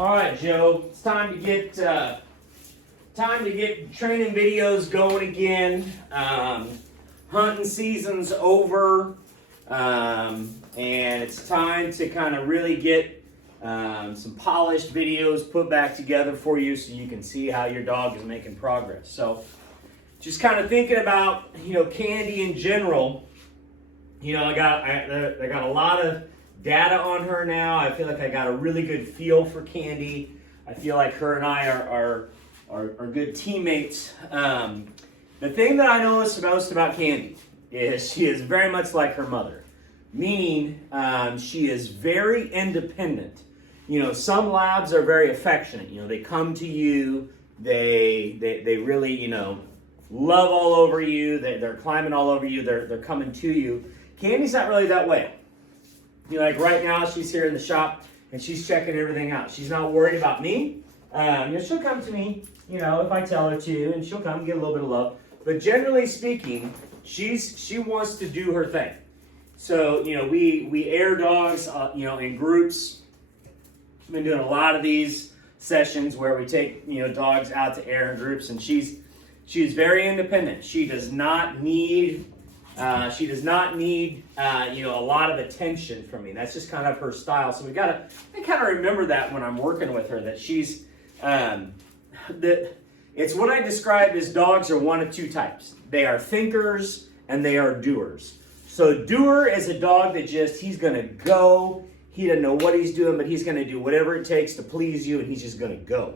All right, Joe. It's time to get training videos going again. Hunting season's over, and it's time to kind of really get some polished videos put back together for you, so you can see how your dog is making progress. So, just kind of thinking about Candy in general. I got a lot of data on her now. I feel like I got a really good feel for Candy. I feel like her and I are good teammates. The thing that I notice most about Candy is she is very much like her mother, meaning she is very independent. Some labs are very affectionate. They come to you, they really love all over you. They're climbing all over you. They're coming to you. Candy's not really that way. Like right now, she's here in the shop and she's checking everything out. She's not worried about me. She'll come to me, if I tell her to, and she'll come get a little bit of love. But generally speaking, she wants to do her thing. So we air dogs, in groups. I've been doing a lot of these sessions where we take dogs out to air in groups, and she's very independent. She does not need a lot of attention from me. That's just kind of her style. So I kind of remember that when I'm working with her, that she's it's what I describe as dogs are one of two types. They are thinkers and they are doers. So doer is a dog that he's going to go. He doesn't know what he's doing, but he's going to do whatever it takes to please you, and he's just going to go.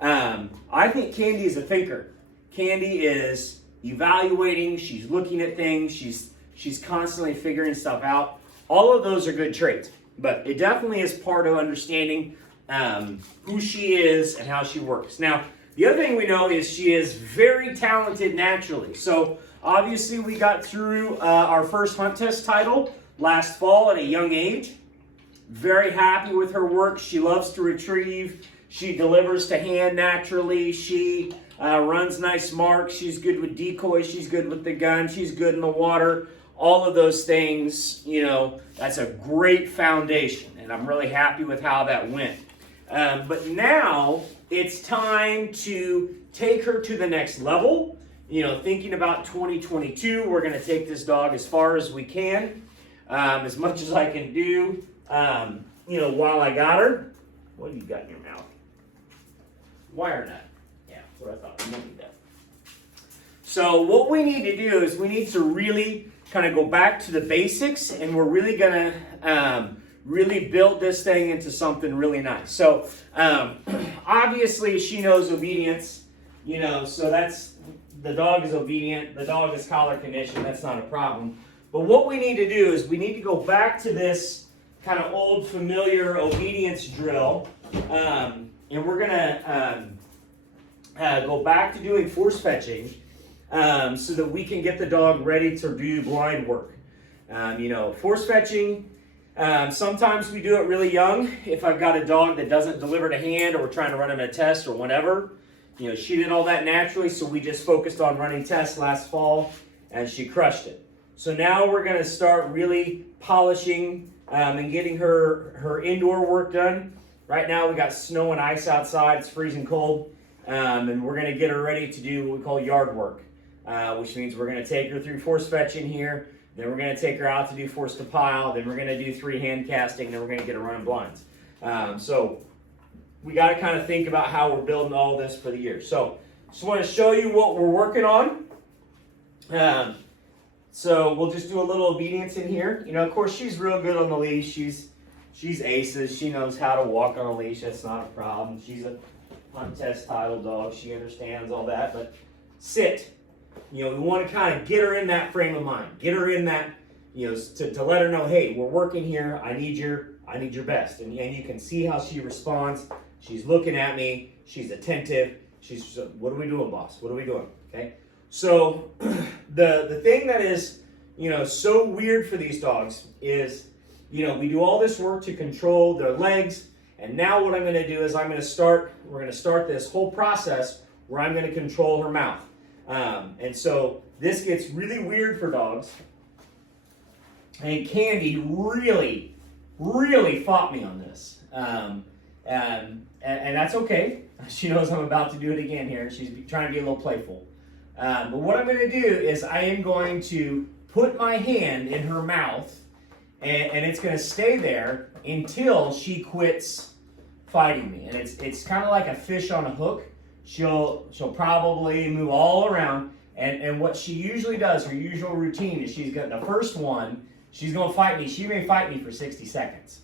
I think Candy is a thinker. Candy is evaluating. She's looking at things. She's constantly figuring stuff out. All of those are good traits, but it definitely is part of understanding who she is and how she works. Now, the other thing we know is she is very talented naturally. So obviously we got through our first hunt test title last fall at a young age. Very happy with her work. She loves to retrieve. She delivers to hand naturally. She runs nice marks. She's good with decoys. She's good with the gun. She's good in the water. All of those things, that's a great foundation. And I'm really happy with how that went. But now it's time to take her to the next level. Thinking about 2022, we're going to take this dog as far as we can, as much as I can do, while I got her. What do you got in your mouth? Wire nut. Yeah, that's what I thought. We don't need that. So what we need to do is we need to really kind of go back to the basics, and we're really going to really build this thing into something really nice. So obviously she knows obedience, so that's, the dog is obedient, the dog is collar conditioned, that's not a problem. But what we need to do is we need to go back to this kind of old familiar obedience drill, and we're going to go back to doing force fetching so that we can get the dog ready to do blind work. Force fetching, sometimes we do it really young. If I've got a dog that doesn't deliver to hand, or we're trying to run him a test or whatever, she did all that naturally, so we just focused on running tests last fall, and she crushed it. So now we're going to start really polishing and getting her indoor work done. Right now we got snow and ice outside. It's freezing cold, and we're going to get her ready to do what we call yard work, which means we're going to take her through force fetching here. Then we're going to take her out to do force to pile. Then we're going to do 3 hand casting. Then we're going to get her running blinds. So we got to kind of think about how we're building all this for the year. So just want to show you what we're working on. So we'll just do a little obedience in here. Of course, she's real good on the leash. She's aces. She knows how to walk on a leash. That's not a problem. She's a hunt test title dog. She understands all that. But sit. We want to kind of get her in that frame of mind. Get her in that, to let her know, hey, we're working here. I need your best. And you can see how she responds. She's looking at me. She's attentive. She's, what are we doing, boss? What are we doing? Okay. So the thing that is, so weird for these dogs is, we do all this work to control their legs. And now what I'm going to do is we're going to start this whole process where I'm going to control her mouth. And so this gets really weird for dogs. And Candy really fought me on this. And that's okay. She knows I'm about to do it again here. She's trying to be a little playful. But what I'm going to do is I am going to put my hand in her mouth, and it's going to stay there until she quits fighting me. And it's kind of like a fish on a hook. She'll probably move all around, and what she usually does, her usual routine is she's got the first one, she's going to fight me. She may fight me for 60 seconds,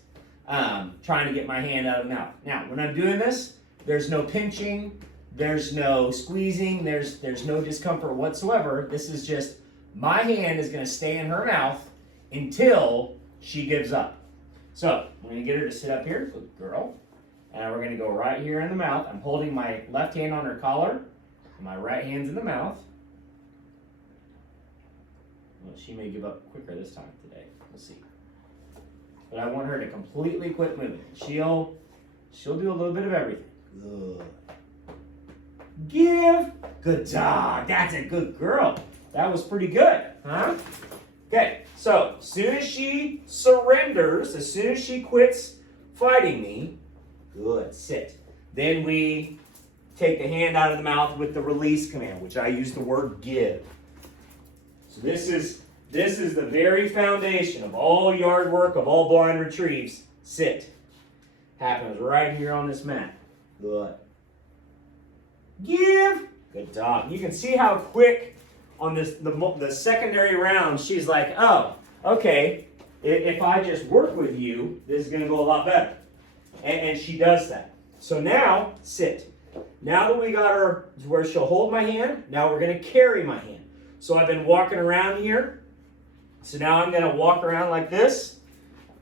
trying to get my hand out of the mouth. Now, when I'm doing this, there's no pinching, there's no squeezing, there's no discomfort whatsoever. This is just my hand is going to stay in her mouth until she gives up. So, I'm going to get her to sit up here, good girl. And we're going to go right here in the mouth. I'm holding my left hand on her collar, and my right hand's in the mouth. Well, she may give up quicker this time today. We'll see. But I want her to completely quit moving. She'll do a little bit of everything. Good. Give. Good dog. That's a good girl. That was pretty good, huh? Okay, so as soon as she surrenders, as soon as she quits fighting me, good, sit. Then we take the hand out of the mouth with the release command, which I use the word give. So this is the very foundation of all yard work, of all blind retrieves. Sit. Happens right here on this mat. Good. Give. Good dog. You can see how quick on the secondary round she's like, oh, okay, if I just work with you, this is going to go a lot better. And she does that. So now, sit. Now that we got her to where she'll hold my hand, now we're going to carry my hand. So I've been walking around here. So now I'm going to walk around like this.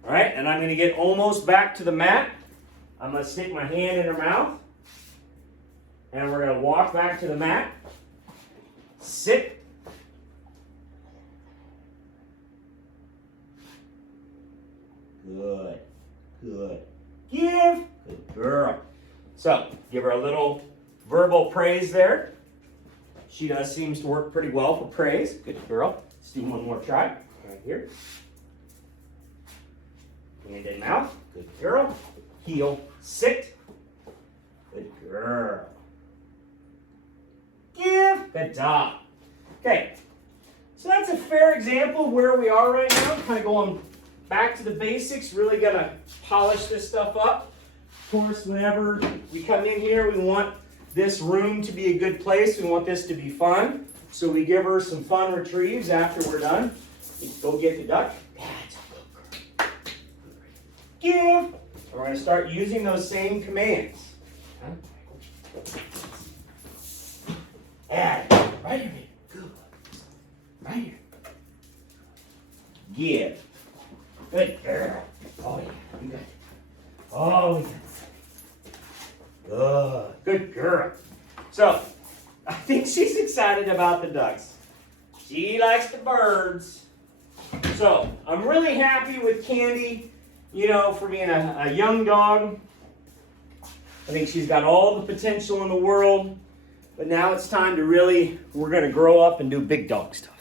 All right, and I'm going to get almost back to the mat. I'm going to stick my hand in her mouth. And we're going to walk back to the mat. Sit. Good. Good. Give. Good girl. So, give her a little verbal praise there. She seems to work pretty well for praise. Good girl. Let's do one more try. Right here. Hand in mouth. Good girl. Heel. Sit. Good girl. Give. Good dog. Okay. So that's a fair example of where we are right now. Kind of going back to the basics. Really got to polish this stuff up. Of course, whenever we come in here, we want this room to be a good place. We want this to be fun. So we give her some fun retrieves after we're done. Go get the duck. That's a good girl. Give. And we're going to start using those same commands. Add. Right here. Good. Right here. Give. Good girl. Oh, yeah. You got it. Oh, yeah. Good girl. So, I think she's excited about the ducks. She likes the birds. So, I'm really happy with Candy, for being a young dog. I think she's got all the potential in the world. But now it's time to we're going to grow up and do big dog stuff.